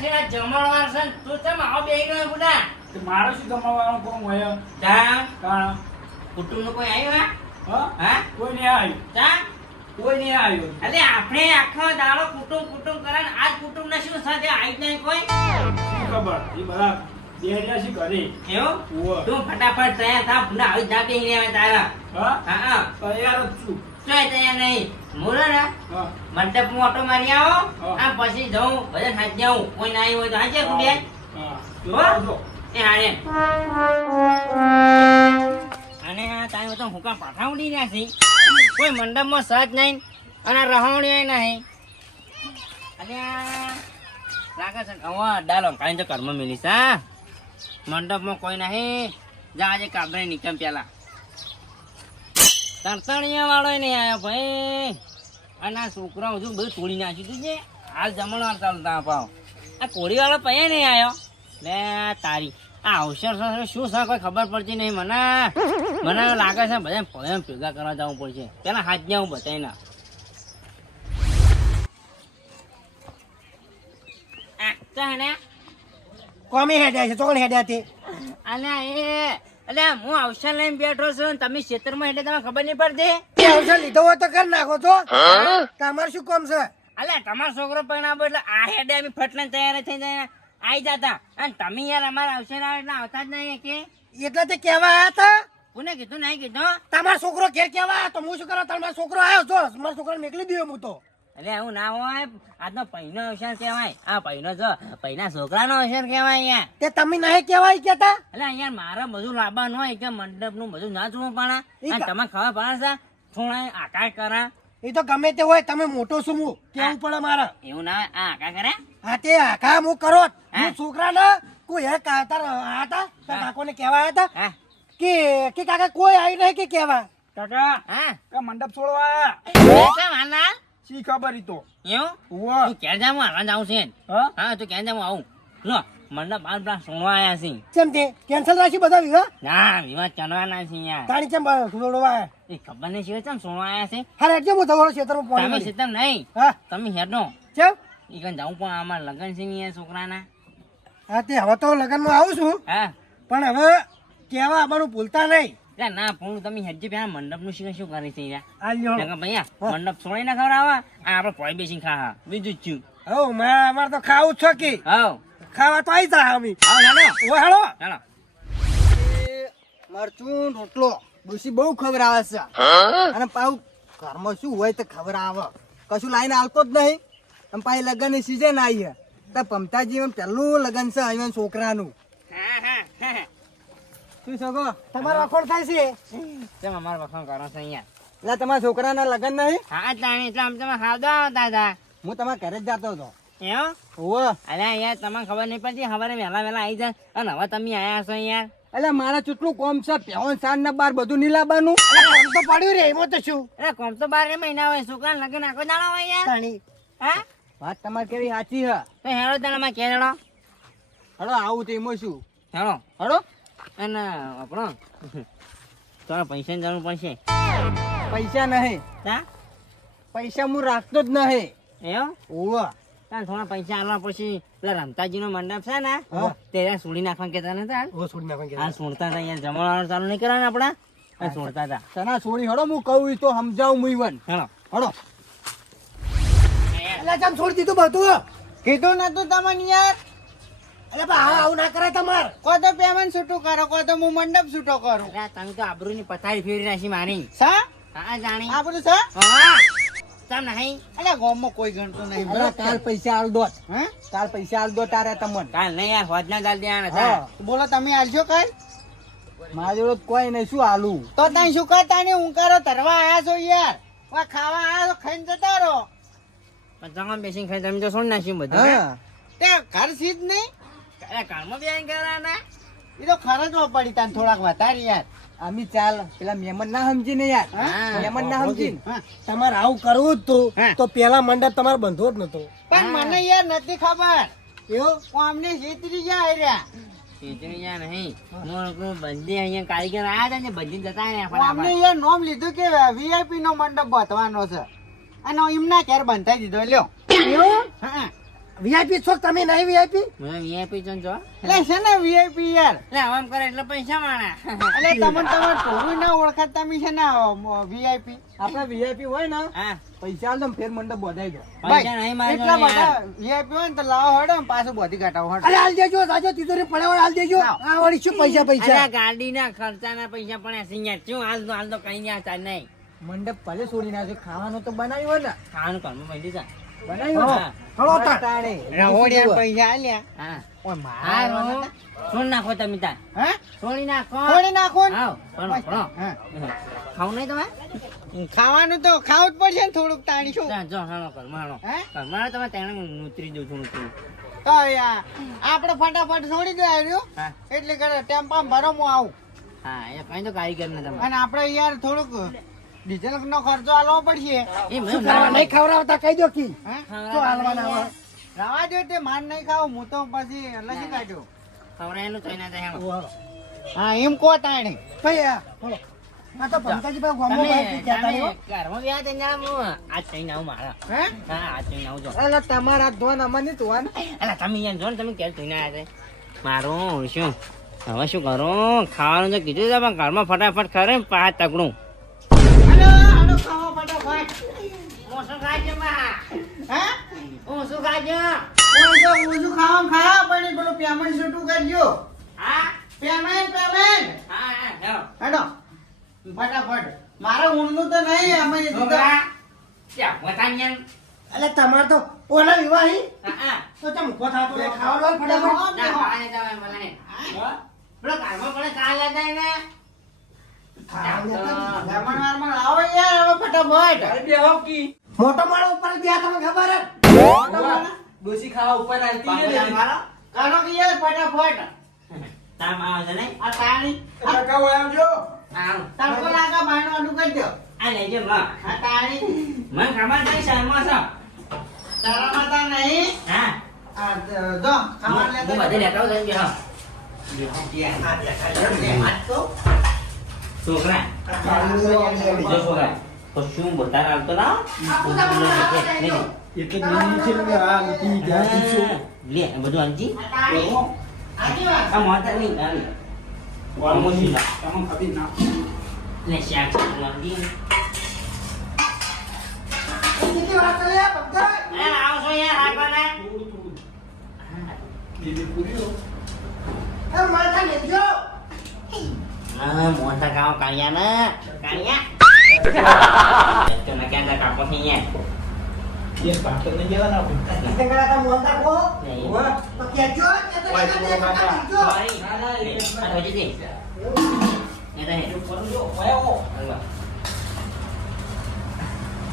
છે આ જમણવાર છે ને તું કેમ આવો બેહી રહ્યો બુડા તે મારો શું જમાવાનું કોમ હોય જા કારણ કુટુંબનું કોઈ આવ્યું હા હા કોઈ નહીં આવ્યું જા કોઈ નહીં આવ્યું અલે આપણે આખો દાડો કુટુંબ કરે ને આજ કુટુંબ ને શું સાથે આવી જ નહીં કોઈ શું ખબર એ બધા બેરિયા છે ઘરે એવું ઓવે. તું ફટાફટ તૈયાર થા બુડા આવી જા બેહી રહ્યા તારા હા હા હા તૈયાર જ છું ચોય તૈયાર નહીં મોરો ને હા મંડપમાં ઓટો મારી આવો હા. આ પછી જઉં ભજન હાથ જાઉં કોઈ ના આવ્યું હોય તો હાજે કુડિયા હા હો? જો એ હારે અને આ તારે તો હુકા પાઠા ઉડી રહ્યા છે કોઈ મંડપમાં સજ નહીં અને રહવણી નહીં અને આ લાગે છે હવે ડાલો કાંઈ તો કર્મ મિલીશ હા મંડપમાં કોઈ નહીં જા આજે કાબરે નીકળ પેલા તરતણિયા વાળો નહીં આવ્યો ભાઈ અને આ છોકરા હજુ બધું તોડી નાખ્યું તું છે હાલ જમણવાર ચાલતા પાવ આ કોળી વાળો પૈયા નહીં આવ્યો લે તારી આ અવસર શું છે કોઈ ખબર પડતી નહીં મને લાગે છે બધા ભલે ભેગા કરવા જવું પડશે પેલા હાથ જવું બતાવી ના કોમી હેડ્યા છે ચોકડ હેડ્યા તે અને એટલે હું અવસર લઈને બેઠો છું ને તમે ક્ષેત્રમાં એટલે તમને ખબર નહીં પડતી તે અવસર લીધો હોય તો કરી નાખો છો તમારે શું કામ છે અલે તમારો છોકરો પરણાવો એટલે આ હેડે અમે ફટલાને તૈયાર થઈ જાય આવી જતા અને તમે યાર અમારા અવસર આવે એટલે આવતા જ નહીં કે એટલે તે કેવા આયા હતા કોને કીધું નહીં કીધું તમારો છોકરો ઘેર કેવા આયા તો હું શું કરો તમારો છોકરો આવ્યો છો મારા છોકરાને મેકલી દયો હું તો એટલે એવું ના હોય આજનો પૈનો અવસર કહેવાય આ પૈનો જો પૈના છોકરાનો અવસર કહેવાય અહીંયા તે તમે નહીં કેવાય કેતા એટલે અહીંયા મારે બધું લાવવાનું હોય કે મંડપનું બધું ના જોવું પડે અને તમે ખબર પડે છે થોડા આકાર કરે એ તો ગમે તે હોય તમે મોટો છું હું કેવું પડે મારે એવું ના હોય આ આકાર કરે હા તે આખા હું કરો જ. હા. હું છોકરાને કોઈ હે તાર આયા હતા તાર કાકોને કેવા આયા હતા હા કે કાકા કોઈ આવી નહીં કે કેવા કાકા હા કા મંડપ છોડવા કેમ હાલના શી ખબર ઈ તો એવું ઓવા તું ક્યાં જાઉં હાલવા જાઉં છે હા હા તું ક્યાં જાઉં આવું લો મંડપ બાર પેલા સોણવા આવ્યા છે કેમ તે કેન્સલ રાખી બધા વિવાહ ના વિવાદ કરવાના છે યાર તાણી કેમ સુડોડવા એ ખબર નહીં છે કેમ સોણવા આવ્યા છે હા એટલે હું તમારો ખેતરમાં તમે પાણી સીતમ નહીં હા તમે હેડો કેમ એ કઈ જાઉં પણ અમારે લગ્ન છે ને છોકરાના હા તે હવે તો લગ્નમાં આવું છું હા પણ હવે કેવા અમારું ભૂલતા નહીં એટલે ના પણ તમે હેડજો પેલા મંડપનું શું કરે છે યાર આ લ્યો ભૈયા મંડપ છોડી ના ખવડાવવા આ આપણે પોઈ બેસીને ખા બીજું જ છું હવ અમારે તો ખાવું જ છે કે હાવ ખાવા તો આવી જા અમે હાવ ચાલો ઓ હેલો ચાલો મરચું રોટલો ડોસી બહુ ખબર આવે છે અને પાછું ઘરમાં શું હોય તો ખબર આવે કશું લાઈને આવતો જ નહીં અને પાછી લગ્ન ની સિઝન આવી છે તો પમતાજી પહેલું લગ્ન છે અહીંયા છોકરાનું હા હા હા શું સગો તમારો વખોડ થાય છે કેમ અમારે વખાણ કરો છો અહીંયા એટલે તમારા છોકરાના લગ્ન નહીં હા જાણી એટલે આમ તમે ખાવતા આવતા હતા હું તમારા ઘરે જ જતો હતો એવું હોવે અરે યાર તમને ખબર નહીં પડતી સવારે વહેલા આવી જાય અને હવે તમે આયા છો યાર એટલે મારા કેટલું કોમ છે પેવન સાંજ ને બાર બધું નહીં લાવવાનું કામ તો પડ્યું રે એમાં તો શું એટલે કોમ તો 12 મહિના હોય છોકરાને લગ્ન આખો દાડો હોય યાર તાણી હા વાત તમારી કેવી સાચી છે તો હેડો દાડામાં કે હેડો હડો આવું તો એમાં શું હેડો હડો અને આપણો થોડા પૈસાની જરૂર પડશે પૈસા નહીં હા પૈસા હું રાખતો જ નહીં એવું હોવે તાર થોડા પૈસા આલવા પછી પેલા રમતાજી નો મંડપ છે ને હા. તે સોડી નાખવા કેતા નતા ઓ છોડી નાખો આ સોડતા હતા યાર જમણવાનું ચાલુ નહીં કરવાના આપડા આ સોડતા હતા સના છોડી હડો હું કહું ઈ તો સમજાવું મુઈવન હેડો હડો એટલે કેમ છોડી દીધું બધું કીધું નતું તમને યાર એટલે બા આવું ના કરે તમારે કો તો પેમેન્ટ છૂટું કરો કો તો હું મંડપ છૂટો કરું અરે તમે તો આબરૂની પથારી ફેરવી નાખી મારી સા હા જાણી આ બધું સા હા તમ નહીં અરે ગામમાં કોઈ ગણતું નહીં અરે કાલ પૈસા આલ દો હે કાલ પૈસા આલ દો તારે તમને કાલ નહીં યાર હોજના ચાલ દેવાના હા હતા બોલો તમે આલજો કાલ મારા જોડે કોઈ નહીં શું આલું તો તઈ શું કરતા ને હું કરો તરવા આયા છો યાર વા ખાવા આયા છો ખાઈને જતા રહો પણ તમે બેસીને ખાઈ તમે તો સોડ નાખ્યું બધું હા તે ઘર સીધ નહીં અરે કાળમાં બેન કરવાના એ તો ખર્ચમાં પડી તાન થોડાક વધારે યાર આમી ચાલ પેલા મહેમાન ના સમજી ને યાર મહેમાન ના સમજી તમારે આવું કરવું જ તું હા. તો પેલા મંડપ તમારે બંધવો જ નતો પણ મને યાર નથી ખબર એવું અમને છેતરી જાય રહ્યા ખીચડી યા નહીં હું બંધી અહીંયા કારીગર આયા હતા ને બંધી જતા રહ્યા અમને ફટાફટ યાર નોમ લીધું કે વીઆઈપી નો મંડપ બાંધવાનો છે અને એમના ઘેર બંધાઈ દીધો લ્યો એવું હા VIP છો તમે નહીં VIP? મને VIP છો ને જો એટલે છે ને વીઆઈપી યાર એટલે આમ કરે એટલે પૈસા માણા એટલે તમને તમારે ટોળું ના ઓળખાતા તમે છે ને વીઆઈપી આપણે વીઆઈપી હોય ને હા પૈસા આલ તો ફેર મંડપ બોધાઈ ગયો પૈસા નહીં મારજો એટલા ને બધા યાર. વીઆઈપી હોય ને તો લાવો હડો પાછું બોધી કાઢાવો હડો અરે હાલ દેજો રાજો તિજોરી પડે વાળા હાલ દેજો આ વળી શું પૈસા અરે પૈસા આ ગાડીના ખર્ચાના પૈસા પણ એસી યાર શું હાલ તો કઈ નહીં ચાલ નહીં મંડપ ભલે છોડી નાખ્યો ખાવાનું તો બનાવ્યું હોય ને ખાવાનું ઘરમાં મળી જા બનાવ્યું હા. હળો તાર. તાણે રહોડિયા પૈસા આલ્યા હા ઓય હા મારા સોન નાખો તમે તાર હે સોની નાખો થોડી નાખો ને. આવ ભણો ભણો હા. ખાવું નહીં તમે ખાવાનું તો ખાવું જ પડશે ને થોડુંક તાણી શું જા, જો હાલો ઘરમાં હાલો હે? ઘરમાં તમે તેને ઉતરી દઉં છું ઉતરી. તો યાર આપણે ફટાફટ છોડી દે આવ્યું હા એટલે કરે ટેમ્પામાં ભરો હું આવું હા એ કઈ તો કારીગર ને તમે અને આપણે યાર થોડુંક ડીઝલ નો ખર્ચો આલવો પડશે એ મને શું કરવા નહીં ખવડાવતા કહી દો કી હે? શું હાલવાના આવા? રવા દો તે માન નહીં ખાવ હું તો પછી લસી કાઢ્યો ખવડાયેલું તો એના થાય હેલો. હા એમ કો તાણી ભાઈ આ હળો. આ તો ભમતાજી ભાઈ ગામમાં તમે ભાઈ કહેતા નહીં હો. ઘરમાં ગયા તે ના હું આજ થઈને આવું મારા હે હા આજ થઈને આવું જો અલા તમારા ધોન અમાર ધોન અલા તમે અહીંયા જો ને તમે ક્યારે થઈને આવ્યા છે મારું શું હવે શું કરું ખાવાનું તો કીધું છે પણ ઘરમાં ફટાફટ ખરે ને પાંચ તકડું હાલો હાલો ખાઓ ફટાફટ હું શું ખાજો હે હું શું ખાજો ઓય તો ઓછું ખાવા ખા પણ પેલું પેમેન્ટ છૂટું કરજો હા પેમેન્ટ હા હા જાઓ હેડો ફટાફટ મારે ઊંડનું તો નહીં અમે છોકરા ત્યાં પોતાની એટલે તમારે તો ઓલા વિવાહી હા તો તમે ઉભો થાતો રહે, ખાવાનું હોય ફટાફટ. ના ખાવાને જવાનું બોલે નહીં પેલો ઘરમાં પડે ચા લેતા હોય ને ખાવાનું લેતા જ. જમણવારમાં આવો યાર હવે ફટાફટ મોટો માળો ઉપર જ ગયા તમને ખબર હે? ડોસી ખાવા ઉપર આવતી બાપુ મારો કાઢો કે યાર ફટાફટ તામ આવે છે નહીં આ તાણી આવ તડકો લાગા બાયણું આડું કરી દો આ લેજે માં આ તાણી મને ખબર નહીં શહેરમાં છો તારા માતા નહીં હા આ જો ખાવા હું બધે લેતા લેતા આવું છું છોકરા જો છોકરા તો શું બોલતા આવતો ના લે બધું આંજી આ મોટા નહીં આવી લે શાક આંજી કેટલી વાર ચાલે આ ભમતાજી? એ આવશો યાર આગવાના એ માથા લેજો. હા મોટા કાવ કાળિયા ના કાળિયા તો ના ક્યાં કાપો છે યાર તે કરા તા મોંતા કો નહીં. તો કેજો કે તો કેજો. સોરી આ હોજી દે એ રહે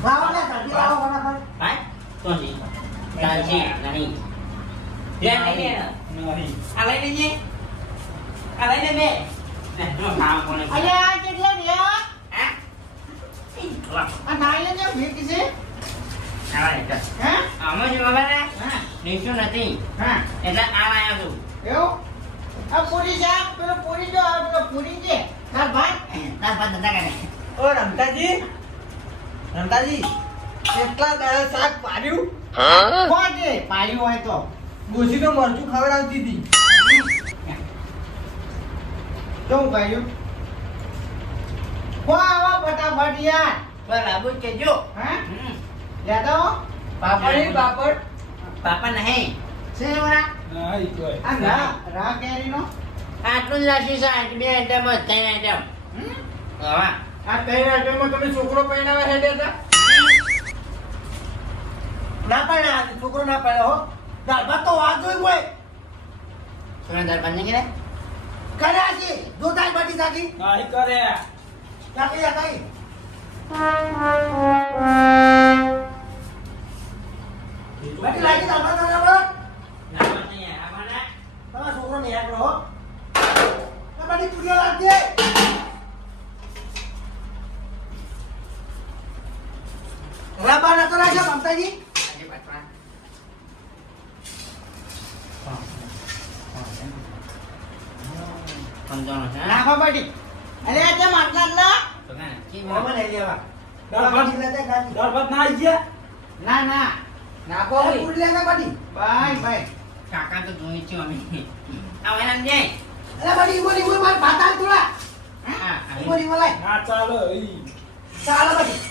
લાવો ને જલ્દી લાવો ફટાફટ. હા તો જી ચાલશે નહીં ધ્યાન નહીં આ લઈ લેજે આ લઈ લે બે ને જો ખાવ કોને અલ્યા આ કેટલા રહ્યા હા વાહ આ નાઈ ને ભીખ છે આ લઈ લે હે આમાં જો ખબર હે હા નીચું નથી હા એટલે આ લાયા છું એવું આ પૂરી શાક પેલો પૂરી જો આ પેલો પૂરી છે તાર ભાત તાર પાસે ધંધા કરે ઓ રમતાજી કેટલા દાડા શાક પાડ્યું કોણ છે પાડ્યું હોય તો ડોસી તો મરચું ખવડાવતી હતી કેવું પાડ્યું કો આવો ફટાફટ યાર બરાબર કેજો હે લેતા હો પાપડ પાપા નહીં સેવડા આ રા કેરીનો આટલું જ રાખ્યું છે આઠ બે આઈટમ જ ત્રણ આઈટમ હા આ ત્રણ આઈટમમાં તમે છોકરો પહેરાવે હેડે હતા ના પાડ્યા છોકરો ના પાડ્યો હો. દાળ ભાત તો વાત જોઈ હોય સુરેન્દ્ર દાળ બંને કરે કર્યા છે જો દાળ બાટી સાકી સાકી સાકી બાટી લાગી દાળ ભાત ના બરાબર તમારા છોકરો ને યાદ રહો આ બાટી પૂરીઓ લાગજે રબા નતો રાખ્યો મમતાજી નાખો બટી અરે આ કેમ આટલા મોમાં લઈ લેવા દાળ ભાત લેતા ગાડી ના ના નાખો પૂરી લે બટી ભાઈ ભાઈ કાકા તો જોઈ છું અમે આ વાયના જાય અરે બડી ઈમો માર ભાતા થોડા હા ઈમો લાય ના ચાલો ઈ ચાલો બડી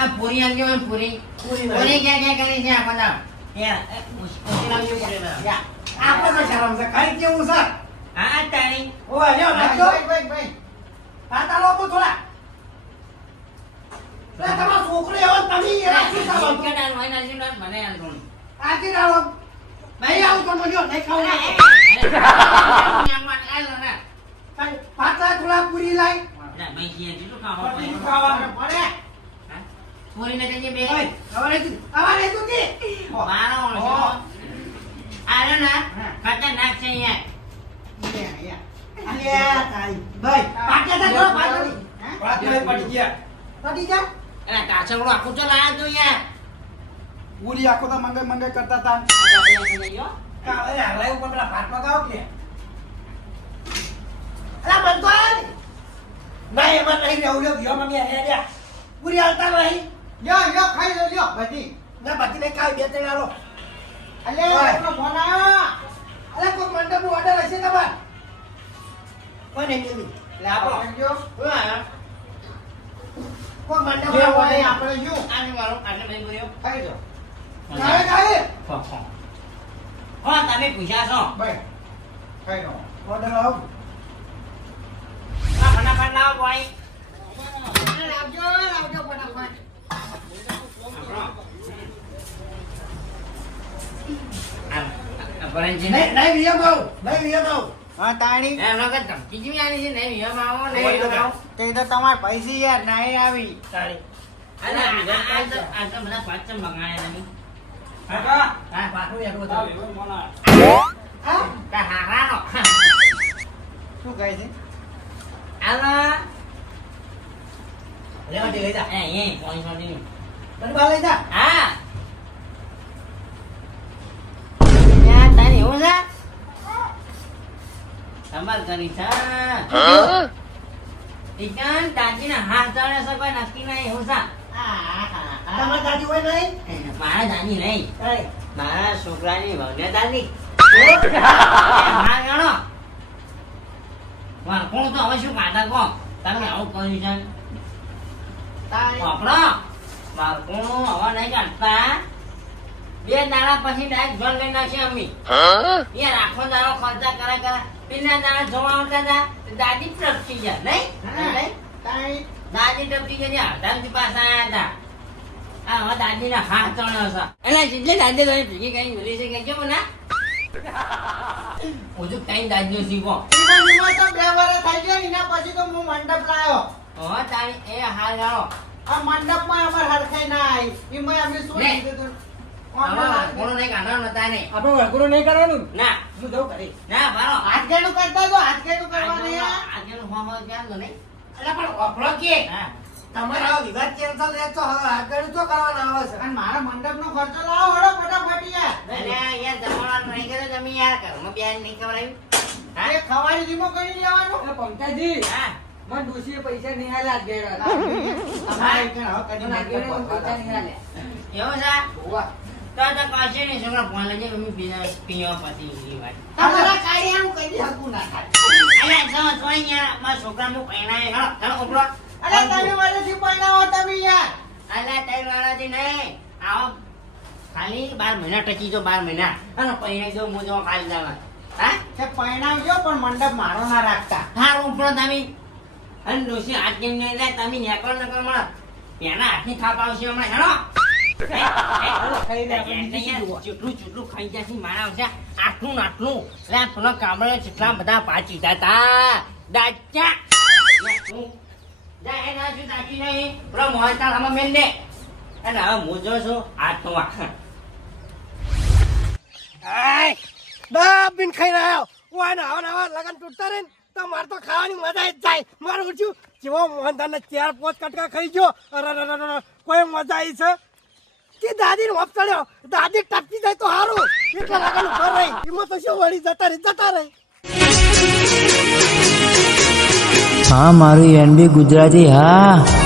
આ પૂરી આલજો એમ પૂરી પૂરી ક્યાં કરી છે આ બધા યાર ઓછી લાવજો પૂરી બધા આપણે તો શરમ છે ખાઈ કેવું છે હા તારી ઓ લ્યો નાખજો ભાઈ ભાતા લો તો થોડા લે તમારો છોકરો એવો તમે એના શું સાલો કેડા વાયના જીવન મને આલજો આકી ડાળો નહીં આવું તો મજો નહીં ખાવું ભાતા થોડા પૂરી લાય પતી ખાવાનું પડે પૂરી ને જઈએ બે ઓય હવે તું કે મારો આરે ના ખતરનાક છે યાર અલ્યા તારી ભાઈ પાટે તો થોડો ભાતો વાત નહીં પડી ગયા પડી જા એલા કાચકડો આખું તો લાયા તું યાર પૂરી આખો તો મંગાઈ કરતા હતા અરે હલાય ઉપર પેલા ભાત પકાવ કે અલા મન તો આયા ને નહીં એમાં નહીં રહેવું લ્યો ગયો મંગ્યા હે લ્યા પૂરી હાલતા નહીં યો ખાઈ લો લ્યો બધી ના બાકી નહીં ખાવ બે ત્રણ આલો અલે ઓય. આપણો ફોન આવ્યો અરે કોઈ મંડપ ઓર્ડર હશે તમાર કોઈ નહીં મિલી લે આપણો જો કોઈ મંડપ જે હોય ઓર્ડર આપણે જો આને મારો આટલે ભાઈ બોલ્યો ખાઈ લો કાવે કાવે હા તમે પૂછ્યા છો ભાઈ ખાઈ લો ઓર્ડર આવ ફટાફટ લાવો ભાઈ લાવજો ફટાફટ બરંજી નહીં નહીં વિયમ આવ નહીં વિયમ આવ હા તાણી એમ લોકો ધમકી જેવી આની છે નહીં વિયમ આવો નહીં આવો તે તો તમાર પૈસી યાર નહીં આવી તાળી અને આ તો બધા પાછળ મંગાયા તમે કાકા હા પાછું એટલું આ બધું વેવણ મોના હા કા હારાનો શું કહે છે આલા લેવા દે લઈ જા એ પોઈન્ટ માંથી મને બા લઈ જા હા યા તારી એવું છે સંભાળ કરી છે ઈકન દાદીના હાથ ચાલે છે કોઈ નક્કી નહીં એવું છે તમાર દાદી હોય નહીં મારા દાદી નહીં તાળી મારા છોકરાની વહુને દાદી હા ગણો કોણ તો હવે શું કાઢા કો તમે આવું કર્યું છે પકડો બાળકોનું હવા નહીં કાઢતા બે દાડા પછી ડાયરેક્ટ જોન લઈ નાખી અમી યાર આખો દાડો ખર્ચા કરે પેલા દાડા જોવા આવતા હતા દાદી ટપકી ગયા નહીં તાણી દાદી ટપકી ગયા હડતાલથી પાછા આવ્યા હતા આ હવે દાદીના હાથ ચણ્યો છે એટલે જેટલી દાદી તમે ભેગી કઈ ભૂલી છે કે કેમ ના ઓછું કઈ દાદીઓ શીખો એમાં તો 2 વર્ષ થઈ ગયા ને એના પછી તો હું મંડપ લાયો હવે તારી એ હાલ ગાળો આ મંડપમાં અમાર હરખાઈ ના આવી એમાં અમે શું નહીં. કીધું કોણ નહીં કાઢવાનો નતા નહીં આપણે વળગુરો નહીં કરવાનું ના હું જઉં કરી ના ભારો હાથગેડું કરતા તો હાથગેડું કરવાનું યાર આજનું ફોર્મ હોય ત્યાં તો નહીં એટલે પણ વફળો કે હા તમારો આવો વિવાદ કેન્સલ રહે તો હવે આગળ તો કરવાના આવે છે અને મારા મંડપનો ખર્ચો લાવો હળો ફટાફટ યાર અને યાર જમવાનું નહીં કર્યો તમે યાર ઘરમાં બેન નહીં ખવડાવ્યું હા એ ખવાડી ધીમો કરી લેવાનું એટલે પંકજજી હા મને ડોશીએ પૈસા નહીં આલ્યા જ ગેડા તમારે કે હવે કદી મંડપ પૈસા નહીં આલ્યા એવું છે હોવા તો કશે નહીં છોકરા ફોન લેજે અમે પીવા પછી એવી વાત તમારા કાઢ્યાનું કદી હકું ના થાય અલ્યા જો જોઈ યાર મારા છોકરા હું પહેણાય હા ચાલો ઉપડો અરે તમે મારેથી પરણાવો તમે યાર અલ્યા તઈ વાળાથી નહીં આવો ખાલી 12 મહિના ટકી જો 12 મહિના અને પહેણાઈ જો હું જો ખાલી જવા હા કે પરણાવજો પણ મંડપ મારો ના રાખતા હાર ઉપડો તમે અને ડોસી હાથ કેમ નહીં લે તમે નેકળ નકળ મળે પેલા હાથની થાપ આવશે હમણાં હેડો ચૂટલું ખાઈ જશે મારા આવશે આટલું ને આટલું એટલે પેલો કામળે કેટલા બધા પાછી હતા દાચા દાચી નહીં પેલો મોહનતાળ આમાં મેલ દે અને હવે હું જો છું હાથ નો આય દાબીન ખાઈને આવ્યો ઓય ના આવા લગન તૂટતા રહે ને તો મારે તો ખાવાની મજા જ જાય મારું ઉઠ્યું જેવો મોહનદાન 4-5 કટકા ખાઈ ગયો અરે કોઈ મજા આવી છે કે દાદી ને ચડ્યો દાદી ટપકી જાય તો સારું એટલે લગન ઉપર રહી એમાં તો શું વળી જતા રહી હા મારું એનબી ગુજરાતી હા